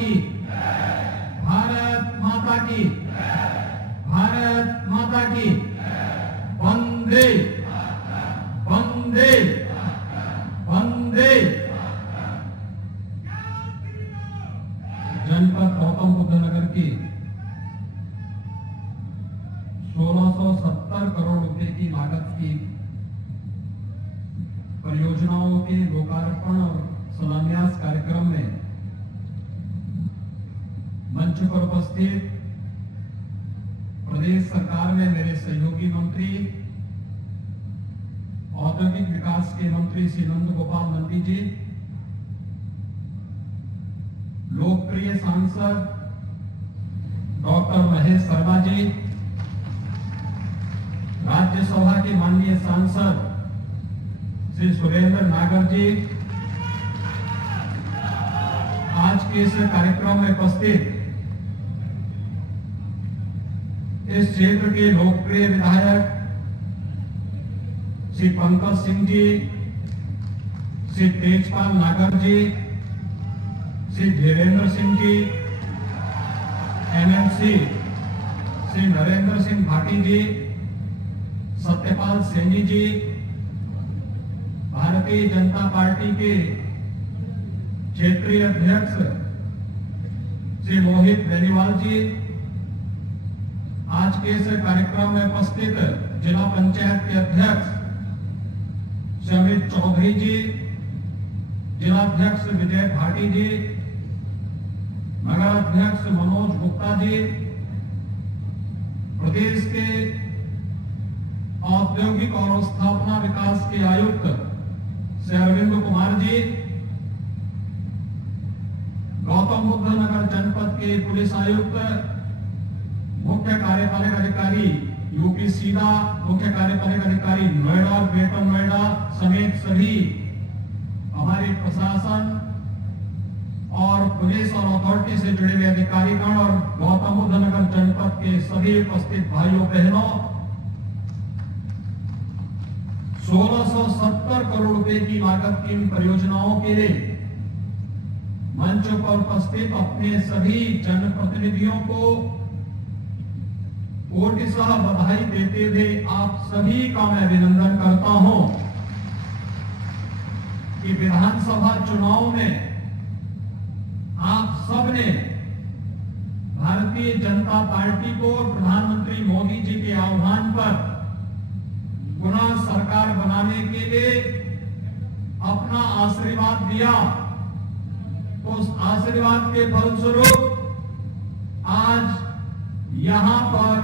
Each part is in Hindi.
की, भारत माता की, भारत माता की। वंदे वंदे वंदे। जनपद गौतम बुद्ध नगर की 1670 करोड़ रुपए की लागत की परियोजनाओं के लोकार्पण और शिलान्यास कार्यक्रम में मंच पर उपस्थित प्रदेश सरकार में मेरे सहयोगी मंत्री, औद्योगिक विकास के मंत्री श्री नंद गोपाल नंदी जी, लोकप्रिय सांसद डॉक्टर महेश शर्मा जी, राज्यसभा के माननीय सांसद श्री सुरेंद्र नागर जी, आज के इस कार्यक्रम में उपस्थित इस क्षेत्र के लोकप्रिय विधायक श्री पंकज सिंह जी, श्री तेजपाल नागर जी, श्री धीरेन्द्र सिंह जी, एमएलसी श्री नरेंद्र सिंह भाटी जी, सत्यपाल सैनी जी, भारतीय जनता पार्टी के क्षेत्रीय अध्यक्ष श्री मोहित बेनीवाल जी, आज के इस कार्यक्रम में उपस्थित जिला पंचायत के अध्यक्ष श्री अमित चौधरी जी, जिला अध्यक्ष विजय भाटी जी, नगर अध्यक्ष मनोज गुप्ता जी, प्रदेश के औद्योगिक और स्थापना विकास के आयुक्त श्री अरविंद कुमार जी, गौतम बुद्ध नगर जनपद के पुलिस आयुक्त, मुख्य कार्यपालक अधिकारी यूपी सीधा, मुख्य कार्यपालक अधिकारी नोएडा और ग्रेटर नोएडा समेत सभी हमारे प्रशासन और पुलिस और अथॉरिटी से जुड़े हुए अधिकारीगण और गौतम बुद्ध नगर जनपद के सभी उपस्थित भाइयों बहनों, 1670 करोड़ रुपए की लागत की इन परियोजनाओं के लिए मंच पर उपस्थित अपने सभी जनप्रतिनिधियों को कोटिशः बधाई देते हुए आप सभी का मैं अभिनंदन करता हूं कि विधानसभा चुनाव में आप सबने भारतीय जनता पार्टी को प्रधानमंत्री मोदी जी के आह्वान पर पुनः सरकार बनाने के लिए अपना आशीर्वाद दिया। उस आशीर्वाद के फलस्वरूप आज यहां पर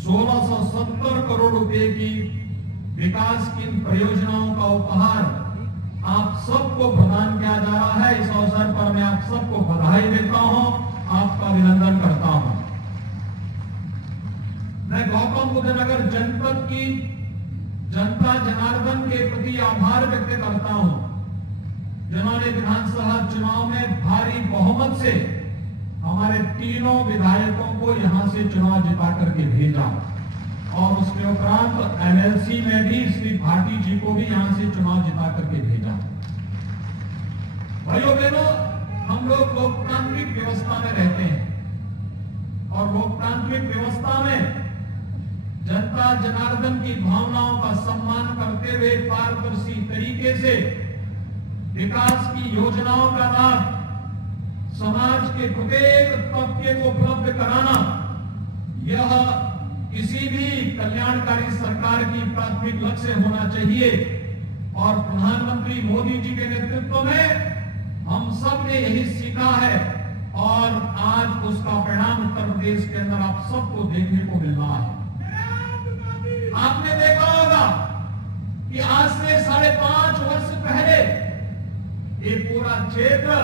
1670 करोड़ रुपए की विकास की परियोजनाओं का उपहार आप सबको प्रदान किया जा रहा है। इस अवसर पर मैं आप सबको बधाई देता हूं, आपका अभिनंदन करता हूं। मैं गौतम बुद्ध नगर जनपद की जनता जनार्दन के प्रति आभार व्यक्त करता हूं, जिन्होंने विधानसभा चुनाव में भारी बहुमत से हमारे तीनों विधायकों को यहां से चुनाव जिता करके भेजा और उसके उपरांत एमएलसी में भी श्री भाटी जी को भी यहां से चुनाव जिता करके भेजा। भाइयों बहनों, हम लोग लोकतांत्रिक व्यवस्था में रहते हैं और लोकतांत्रिक व्यवस्था में जनता जनार्दन की भावनाओं का सम्मान करते हुए पारदर्शी तरीके से विकास की योजनाओं का लाभ समाज के प्रत्येक तबके को उपलब्ध कराना, यह किसी भी कल्याणकारी सरकार की प्राथमिक लक्ष्य होना चाहिए। और प्रधानमंत्री मोदी जी के नेतृत्व में हम सब ने यही सीखा है और आज उसका परिणाम उत्तर प्रदेश के अंदर आप सबको देखने को मिल रहा है। आपने देखा होगा कि आज से 5.5 वर्ष पहले ये पूरा क्षेत्र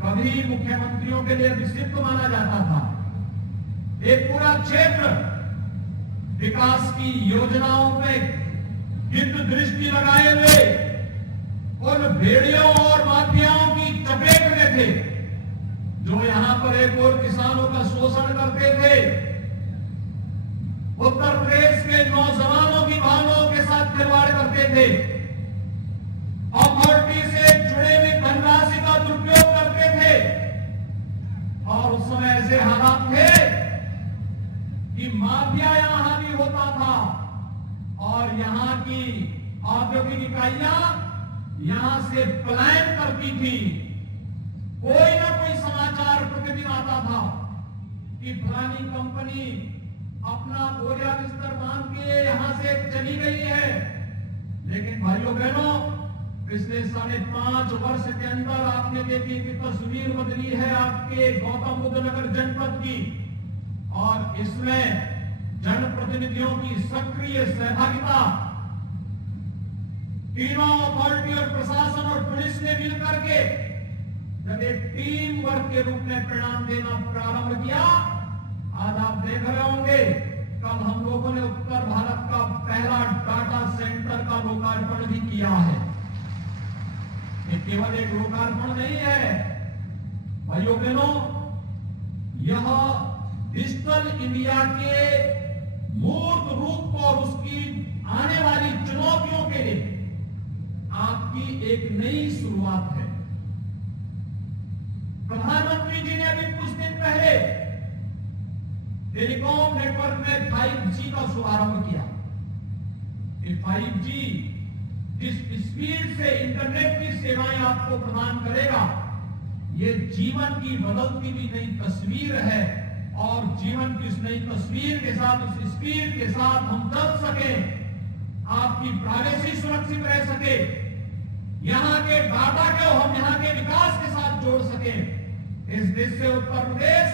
कभी मुख्यमंत्रियों के लिए विक्षिप्त माना जाता था। एक पूरा क्षेत्र विकास की योजनाओं में गिद्ध दृष्टि लगाए हुए उन भेड़ियों और माफियाओं की चपेट में थे, जो यहां पर एक और किसानों का शोषण करते थे, उत्तर प्रदेश के नौजवानों की भावनाओं के साथ खिलवाड़ करते थे, अथॉरिटी से जुड़े हुए धनराशि का दुरुपयोग करते थे। कि माफिया यहां हावी होता था और यहां की औद्योगिक इकाइयां यहां से पलायन करती थी। कोई ना कोई समाचार प्रतिदिन आता था कि फलानी कंपनी अपना बोरिया बिस्तर बांध के यहां से चली गई है। लेकिन भाइयों बहनों, पिछले 5.5 वर्ष के अंदर आपने देखी कि तस्वीर बदली है आपके गौतम बुद्ध नगर जनपद की, और इसमें जनप्रतिनिधियों की सक्रिय सहभागिता, तीनों अथॉरिटी और प्रशासन और पुलिस ने मिलकर के जब एक टीम वर्क के रूप में परिणाम देना प्रारंभ किया। आज आप देख रहे होंगे, कल हम लोगों ने उत्तर भारत का पहला डाटा सेंटर का लोकार्पण भी किया है। ये केवल एक लोकार्पण नहीं है भाइयों बहनों, यह डिजिटल इंडिया के मूर्त रूप को और उसकी आने वाली चुनौतियों के लिए आपकी एक नई शुरुआत है। प्रधानमंत्री जी ने अभी कुछ दिन पहले टेलीकॉम नेटवर्क में 5G का शुभारंभ किया। ये 5G जिस स्पीड से इंटरनेट की सेवाएं आपको प्रदान करेगा, ये जीवन की बदलती हुई नई तस्वीर है, और जीवन की उस नई तस्वीर के साथ, उस स्पीड के साथ हम चल सके, आपकी प्राइवेसी सुरक्षित रह सके, यहां के डाटा को हम यहां के विकास के साथ जोड़ सके। इस देश से उत्तर प्रदेश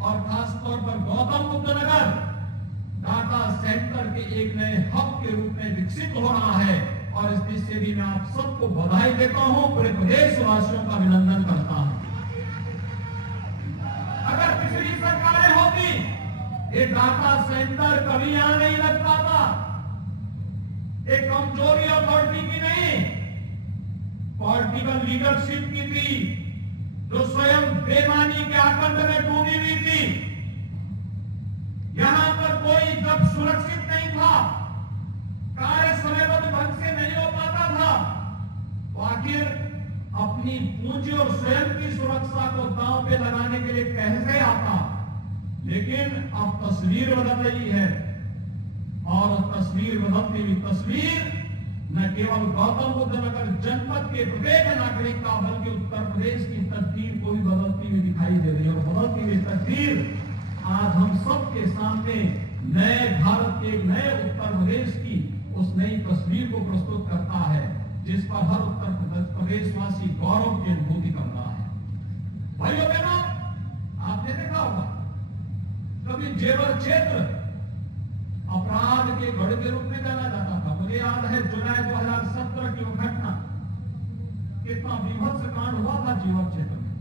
और खासतौर पर गौतम बुद्ध नगर डाटा सेंटर के एक नए हब के रूप में विकसित हो रहा है, और इस दृष्टि भी मैं आप सबको बधाई देता हूं, पूरे प्रदेशवासियों का अभिनंदन करता हूं। अगर पिछली सरकारें होती, ये डाटा सेंटर कभी यहां नहीं लग पाता। एक कमजोरी अथॉरिटी की नहीं, पॉलिटिकल लीडरशिप की थी, जो स्वयं बेईमानी के आकंद में डूबी हुई थी। यहां पर कोई जब सुरक्षित नहीं था, कार्य समयबद्ध ढंग से नहीं हो पाता था, तो आखिर अपनी पूंजी और स्वयं की सुरक्षा को दांव पे लगाने के लिए कैसे आता। लेकिन अब तस्वीर बदल रही है, और तस्वीर बदलती हुई तस्वीर न केवल गौतम बुद्ध नगर जनपद के प्रत्येक नागरिक का, बल्कि उत्तर प्रदेश की तकदीर को भी बदलती हुई दिखाई दे रही है। और बदलती हुई तकदीर आज हम सबके सामने नए भारत के नए उत्तर प्रदेश की उस नई तस्वीर को प्रस्तुत करता है, जिस पर हर उत्तर प्रदेशवासी गौरव की अनुभूति करता है। भाइयों बहनों, आपने देखा होगा कभी जेवर क्षेत्र अपराध के गढ़ के रूप में जाना जाता था। मुझे याद है जुलाई 2017 की वो घटना, कितना विभत्स कांड हुआ था जेवर क्षेत्र में,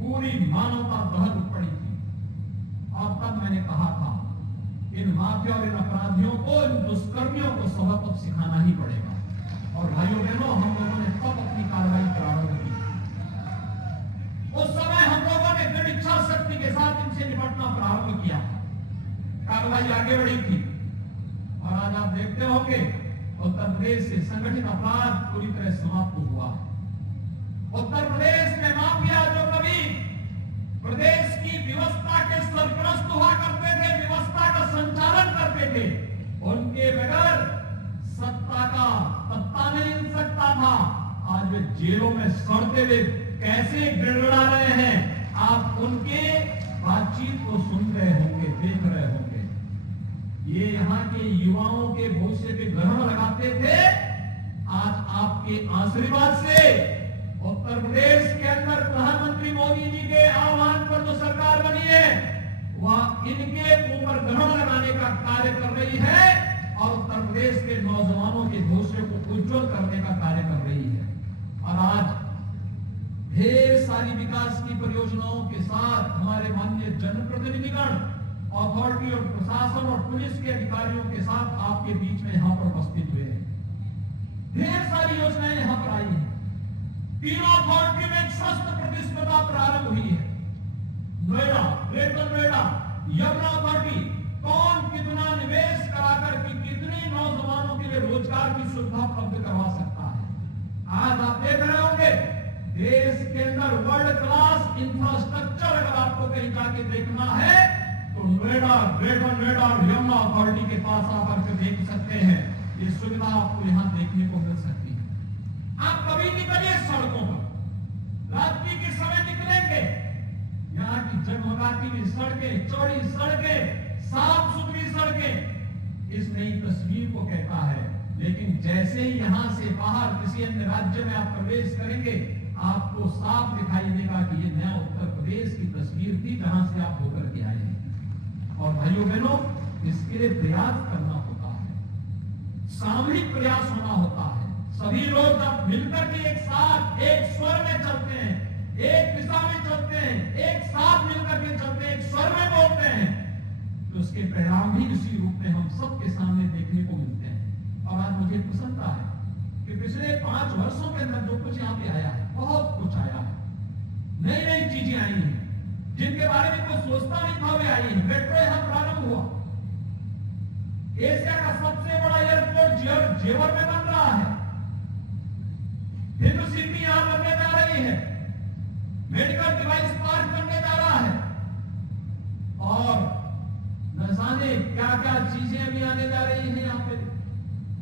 पूरी मानवता दहल पड़ी थी। और तब मैंने कहा था, इन माफिया और इन अपराधियों को, इन दुष्कर्मियों को सबक अब सिखाना ही पड़ेगा। और भाइयों बहनों, हम लोगों ने तब अपनी कार्रवाई प्रारंभ की। उस समय हम लोगों ने दृढ़ इच्छा शक्ति के साथ इनसे निपटना प्रारंभ किया, कार्रवाई आगे बढ़ी थी। और आज आप देखते होंगे उत्तर प्रदेश से संगठित अपराध पूरी तरह समाप्त हुआ है। उत्तर प्रदेश में माफिया जो कभी प्रदेश की व्यवस्था के सरपरस्त हुआ करते थे, व्यवस्था का संचालन करते थे, उनके बगैर सत्ता का पत्ता नहीं हिल सकता था। आज वे जेलों में सड़ते हुए कैसे गिड़गिड़ा रहे हैं, आप उनके बातचीत को सुन रहे होंगे, देख रहे होंगे। ये यहाँ के युवाओं के भविष्य पे ग्रहण लगाते थे। आज आपके आशीर्वाद से उत्तर प्रदेश के अंदर प्रधानमंत्री मोदी जी के आह्वान पर जो सरकार बनी है, वह इनके ऊपर ग्रहण लगाने का कार्य कर रही है, और उत्तर प्रदेश के नौजवानों के भविष्य को उज्जवल करने का कार्य कर रही है। और आज ढेर सारी विकास की परियोजनाओं के साथ हमारे माननीय जनप्रतिनिधिगण, अथॉरिटी और प्रशासन और पुलिस के अधिकारियों के साथ आपके बीच में यहां पर उपस्थित हुए हैं। ढेर सारी योजनाएं यहां पर आई हैं। तीनों अथॉरिटी में एक स्वस्थ प्रतिस्पर्धा प्रारंभ हुई है। नोएडा, ग्रेटर नोएडा, यमुना अथॉरिटी कौन कितना निवेश कराकर के कितने नौजवानों के लिए रोजगार की सुविधा उपलब्ध करवा सकता है। आज आप देख रहे होंगे देश के अंदर वर्ल्ड क्लास इंफ्रास्ट्रक्चर अगर आपको कहीं जाके देखना है तो नोएडा नोएडा, ग्रेटर नोएडा और यमुना अथॉरिटी के पास आप आकर देख सकते हैं। ये सुविधा आपको यहाँ देखने को मिल सकती है। आप कभी निकलिए सड़कों पर, रात्रि के समय निकलेंगे, यहाँ की जगमगाती हुई सड़कें, चौड़ी सड़कें, साफ सुथरी सड़कें इस नई तस्वीर को कहता है। लेकिन जैसे ही यहां से बाहर किसी अन्य राज्य में आप प्रवेश करेंगे, आपको साफ दिखाई देगा कि ये नया उत्तर प्रदेश की तस्वीर थी जहां से आप होकर के आए हैं। और भाइयों बहनों, इसके लिए प्रयास करना होता है, सामूहिक प्रयास होना होता है। सभी लोग जब मिलकर के एक साथ एक स्वर में चलते हैं, एक दिशा में चलते हैं, एक साथ मिलकर के चलते हैं, एक स्वर में बोलते हैं, तो उसके परिणाम भी इसी रूप में हम सबके सामने देखने को मिलते हैं। और आज मुझे प्रसन्नता है कि पिछले 5 वर्षों के अंदर जो कुछ यहाँ पे आया है, बहुत कुछ आया है, नई नई चीजें आई हैं जिनके बारे में कोई सोचता नहीं था, वे आई हैं। मेट्रो यहाँ प्रारंभ हुआ, एशिया का सबसे बड़ा एयरपोर्ट जेवर में बन रहा है, हिंदू सिटी यहां बनने जा रही है, मेडिकल डिवाइस पार्क बनने जा रहा है, और न जाने क्या क्या चीजें अभी आने जा रही हैं। यहाँ पे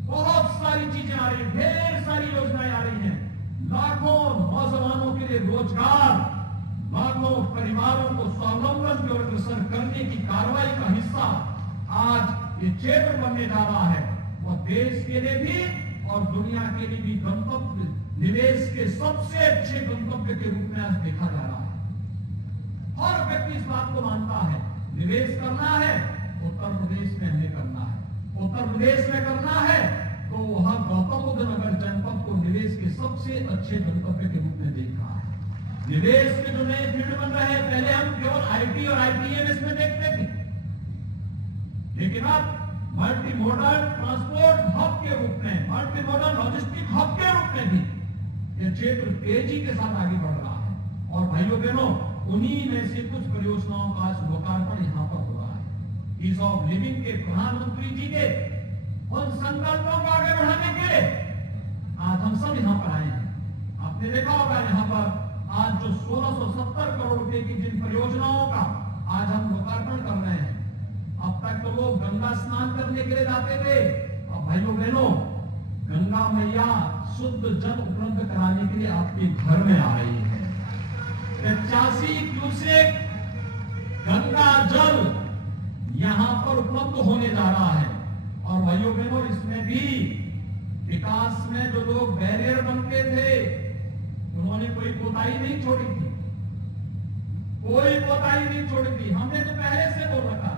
बहुत सारी चीजें आ रही हैं, ढेर सारी योजनाएं आ रही हैं, लाखों नौजवानों के लिए रोजगार, लाखों परिवारों को स्वावलंबन की ओर अग्रसर करने की कार्रवाई का हिस्सा आज ये क्षेत्र बनने जा रहा है। वह देश के लिए भी और दुनिया के लिए भी गंतव्य, निवेश के सबसे अच्छे गंतव्य के रूप में आज देखा जा रहा है। हर व्यक्ति इस बात को मानता है, निवेश करना है उत्तर प्रदेश में हमें करना है, उत्तर प्रदेश में करना है तो वहां गौतम बुद्ध नगर जनपद को निवेश के सबसे अच्छे गंतव्य के रूप में देख रहा है। निवेश के जो नए फील्ड बन रहे हैं, पहले हम केवल आईटी और आईटीएमएस में देखते थे, लेकिन अब मल्टी मॉडल ट्रांसपोर्ट हब के रूप में, मल्टी मॉडल लॉजिस्टिक हब के रूप में भी यह क्षेत्र तेजी के साथ आगे बढ़ रहा है। और भाइयों बहनों, उन्हीं में से कुछ परियोजनाओं का लोकार्पण यहाँ पर हो रहा है। ईज ऑफ लिविंग के प्रधानमंत्री जी के उन संकल्पों को आगे बढ़ाने के लिए आज हम सब यहाँ पर आए हैं। आपने देखा होगा यहाँ पर आज जो 1670 करोड़ रुपए की जिन परियोजनाओं का आज हम लोकार्पण कर रहे हैं, अब तक तो लोग गंगा स्नान करने के लिए जाते थे, अब भाइयों बहनों गंगा मैया शुद्ध जल उपलब्ध कराने के लिए आपके घर में आ रही है। 85 क्यूसेक गंगा जल यहां पर उपलब्ध होने जा रहा है। और भाइयों बहनों, इसमें भी विकास में जो लोग बैरियर बनते थे, उन्होंने कोई कोताही नहीं छोड़ी थी, कोई कोताही नहीं छोड़ी थी। हमने तो पहले से बोल रखा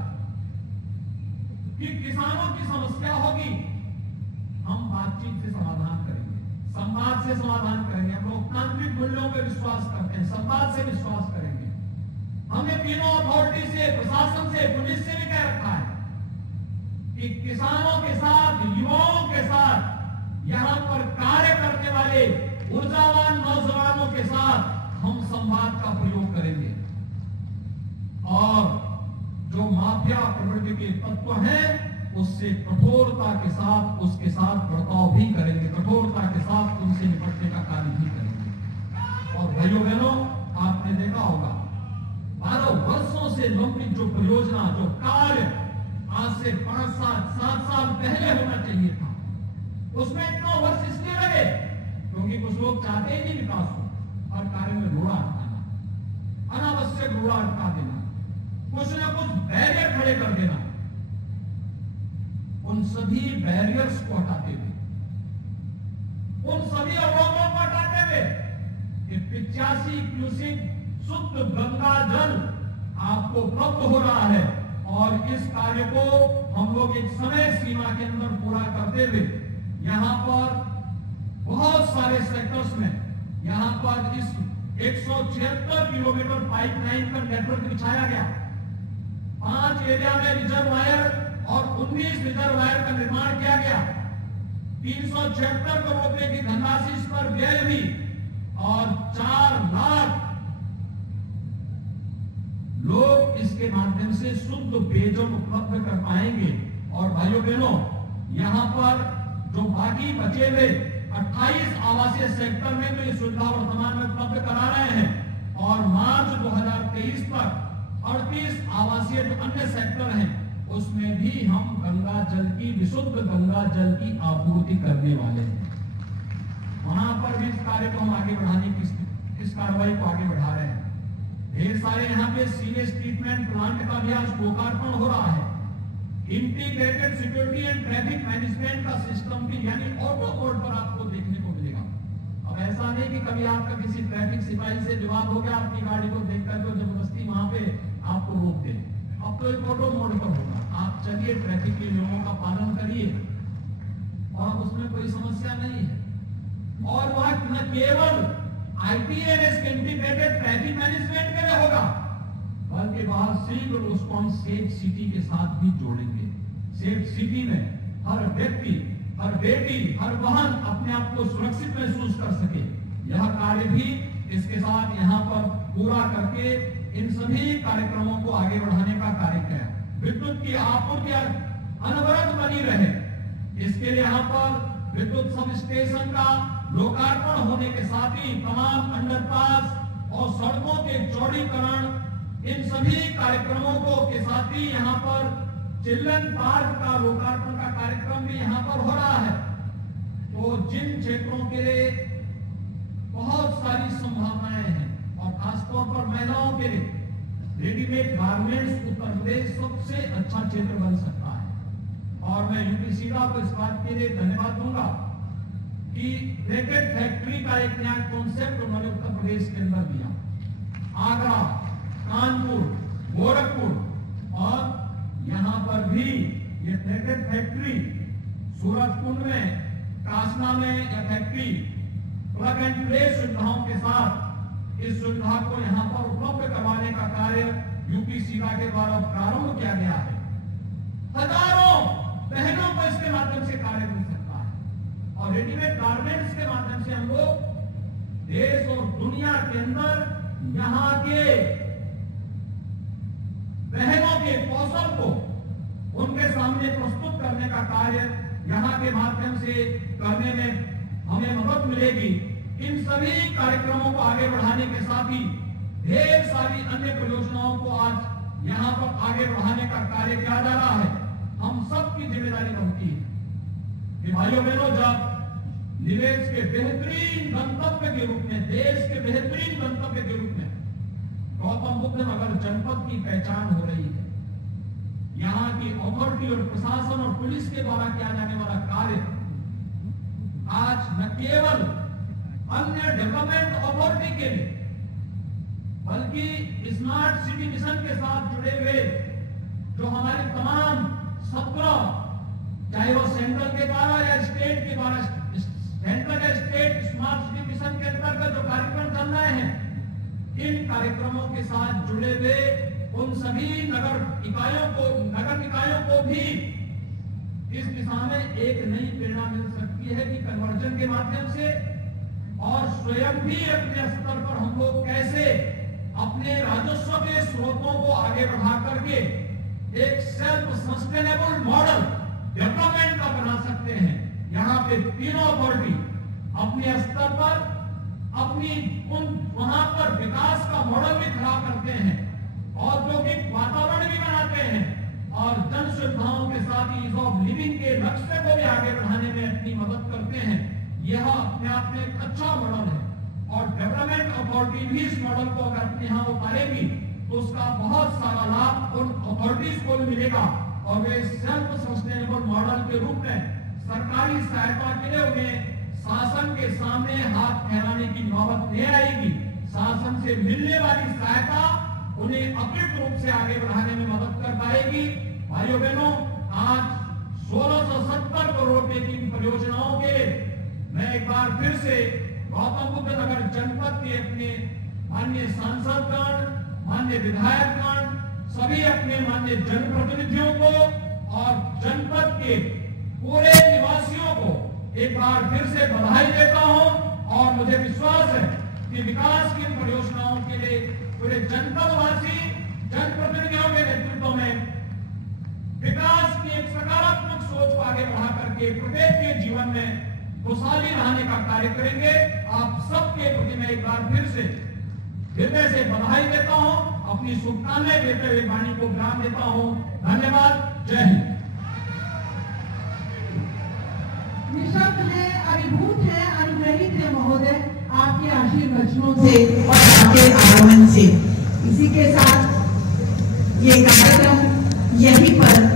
कि किसानों की समस्या होगी, हम बातचीत से समाधान करेंगे, संवाद से समाधान करेंगे। हम लोकतांत्रिक मूल्यों पर विश्वास करते हैं, संवाद से विश्वास करेंगे। हमने तीनों अथॉरिटी से, प्रशासन से, पुलिस से भी कह रखा है कि किसानों के साथ, युवाओं के साथ, यहां पर कार्य करने वाले ऊर्जावान नौजवानों के साथ हम संवाद का प्रयोग करेंगे। और जो माफिया प्रवृत्ति के तत्व हैं, उससे कठोरता के साथ उसके साथ बर्ताव भी करेंगे, कठोरता के साथ उनसे निपटने का कार्य भी करेंगे। और भाइयों बहनों, आपने देखा होगा 12 वर्षों से लंबित जो परियोजना, जो कार्य आज से 5 साल 7 साल पहले होना चाहिए था, उसमें इतना वर्ष इसलिए लगे क्योंकि कुछ लोग चाहते ही नहीं विकास हो, और कार्य में रोड़ा अटकाना, अनावश्यक रोड़ा अटका देना, कुछ ना कुछ बैरियर खड़े कर देना। उन सभी बैरियर्स को हटाते हुए, उन सभी अवरोधों को हटाते हुए 85 क्यूसेक शुद्ध गंगा जल आपको उपलब्ध हो रहा है। और इस कार्य को हम लोग एक समय सीमा के अंदर पूरा करते हुए यहां पर बहुत सारे सेक्टर्स में, यहां पर इस 176 किलोमीटर पाइपलाइन का नेटवर्क बिछाया गया। 5 एरिया में रिजर्वायर और 19 रिजर्वायर का निर्माण किया गया। 376 करोड़ रुपए की धनराशि इस पर व्यय हुई और 4 लाख लोग इसके माध्यम से शुद्ध पेयजल उपलब्ध कर पाएंगे। और भाइयों बहनों, यहां पर जो बाकी बचे हुए 28 आवासीय सेक्टर में तो ये सुविधा वर्तमान में उपलब्ध करा रहे हैं, और मार्च 2023 तक 38 आवासीय जो अन्य सेक्टर हैं उसमें भी हम गंगा जल की, विशुद्ध गंगा जल की आपूर्ति करने वाले हैं। वहां पर भी इस कार्य को हम आगे बढ़ाने की, इस कार्रवाई को आगे बढ़ा रहे हैं। ढेर सारे यहाँ पे सीवेज ट्रीटमेंट प्लांट का भी आज लोकार्पण हो रहा है। Integrated security and traffic management का सिस्टम भी, यानी ऑटो मोड पर आपको देखने को मिलेगा। अब ऐसा नहीं कि कभी आपका किसी ट्रैफिक सिपाही से विवाद हो गया, आपकी गाड़ी को देखकर तो जबरदस्ती वहां पे आपको रोक दे। अब तो एक ऑटो मोड पर होगा, आप चलिए, ट्रैफिक के नियमों का पालन करिए और उसमें कोई समस्या नहीं है। और वह न केवल आईटीएनएस के इंटीग्रेटेड ट्रैफिक मैनेजमेंट के लिए होगा, बल्कि वह शीघ्र उसको हम सेफ सिटी के साथ भी जोड़ेंगे। सेफ सिटी में हर व्यक्ति, हर बेटी, हर वाहन अपने आप को सुरक्षित महसूस कर सके, यह कार्य भी इसके साथ यहाँ पर पूरा करके इन सभी कार्यक्रमों को आगे बढ़ाने का कार्य है। विद्युत की आपूर्ति अनवरत बनी रहे, इसके लिए यहाँ पर विद्युत सब स्टेशन का लोकार्पण होने के साथ ही तमाम अंडरपास और सड़कों के चौड़ीकरण, इन सभी कार्यक्रमों को के साथ ही यहाँ पर चिल्ड्रन पार्क का लोकार्पण का कार्यक्रम भी यहाँ पर हो रहा है। तो जिन क्षेत्रों के लिए बहुत सारी संभावनाएं हैं और खासतौर पर महिलाओं के लिए रेडीमेड गारमेंट्स उत्तर प्रदेश सबसे अच्छा क्षेत्र बन सकता है। और मैं यूपी सीधा को इस बात के लिए धन्यवाद दूंगा कि ब्रैकेट फैक्ट्री का एक नया कॉन्सेप्ट उन्होंने उत्तर प्रदेश के अंदर दिया। आगरा, कानपुर, गोरखपुर और यहाँ पर भी ये ब्रैकेट फैक्ट्री, सूरजकुंड में, कासना में यह फैक्ट्री प्लग एंड प्ले सुविधाओं के साथ इस सुविधा को यहाँ पर उपलब्ध करवाने का कार्य यूपी सीधा के द्वारा प्रारंभ किया गया है। हजारों बहनों को इसके माध्यम से कार्य मिल सकता है और रेडीमेड गारमेंट्स के माध्यम से हम लोग देश और दुनिया के अंदर यहाँ के बहनों के कौशल को उनके सामने प्रस्तुत करने का कार्य यहाँ के माध्यम से करने में हमें मदद मिलेगी। इन सभी कार्यक्रमों को आगे बढ़ाने के साथ ही ढेर सारी अन्य परियोजनाओं को आज यहाँ पर आगे बढ़ाने का कार्य किया जा रहा है। हम सबकी जिम्मेदारी बनती है कि भाइयों बहनों, जब निवेश के बेहतरीन गंतव्य के रूप में, देश के बेहतरीन गंतव्य के रूप में गौतम बुद्ध नगर जनपद की पहचान हो रही है, यहाँ की अथॉरिटी और प्रशासन और पुलिस के द्वारा किया जाने वाला कार्य आज न केवल अन्य डेवलपमेंट अथॉरिटी के लिए बल्कि स्मार्ट सिटी मिशन के साथ जुड़े हुए जो हमारे तमाम 17, चाहे वो सेंट्रल के द्वारा या स्टेट के द्वारा, सेंट्रल या स्टेट स्मार्ट सिटी मिशन के अंतर्गत जो कार्यक्रम चल रहे हैं, इन कार्यक्रमों के साथ जुड़े हुए उन सभी नगर निकायों को भी इस दिशा में एक नई प्रेरणा मिल सकती है कि कन्वर्जन के माध्यम से और स्वयं भी अपने स्तर पर हम लोग कैसे अपने राजस्व के स्रोतों को आगे बढ़ा करके एक सेल्फ सस्टेनेबल मॉडल डेवलपमेंट का बना सकते हैं। यहाँ पे तीनों अथॉरिटी अपने स्तर पर वहां पर विकास का मॉडल भी खड़ा करते हैं, औद्योगिक वातावरण भी बनाते हैं और जन सुविधाओं के साथ ईज ऑफ लिविंग के लक्ष्य को भी आगे बढ़ाने में अपनी मदद करते हैं। यह अपने आप में एक अच्छा मॉडल है और डेवलपमेंट अथॉरिटी भी इस मॉडल को अगर अपने यहाँ उतारेगी तो उसका बहुत सारा लाभ उन अथॉरिटीज को भी मिलेगा और वे सेल्फ सस्टेनेबल मॉडल के रूप में सरकारी सहायता के लिए उन्हें शासन के सामने हाथ फैलाने की नौबत नहीं आएगी। शासन से मिलने वाली सहायता उन्हें अतिरिक्त रूप से आगे बढ़ाने में मदद कर पाएगी। भाइयों बहनों, आज 1670 करोड़ रुपए की परियोजनाओं के मैं एक बार फिर से गौतम बुद्ध नगर जनपद के अपने माननीय सांसदगण, माननीय विधायकगण, सभी अपने माननीय जनप्रतिनिधियों को और जनपद के पूरे निवासियों को एक बार फिर से बधाई देता हूं और मुझे विश्वास है कि विकास की परियोजनाओं के लिए पूरे जनपदवासी जनप्रतिनिधियों के नेतृत्व में विकास की एक सकारात्मक सोच को आगे बढ़ा करके प्रत्येक के जीवन में खुशहाली लाने का कार्य करेंगे। आप सबके प्रति मैं एक बार फिर से हृदय से बधाई देता हूं, अपनी शुभकामनाएं देते हुए वाणी को विराम देता हूं। धन्यवाद। जय हिंद। निशब्द है, अभिभूत है, अनुग्रहित है महोदय आपके आशीर्वचनों से और आपके आगमन से। इसी के साथ ये कार्यक्रम यहीं पर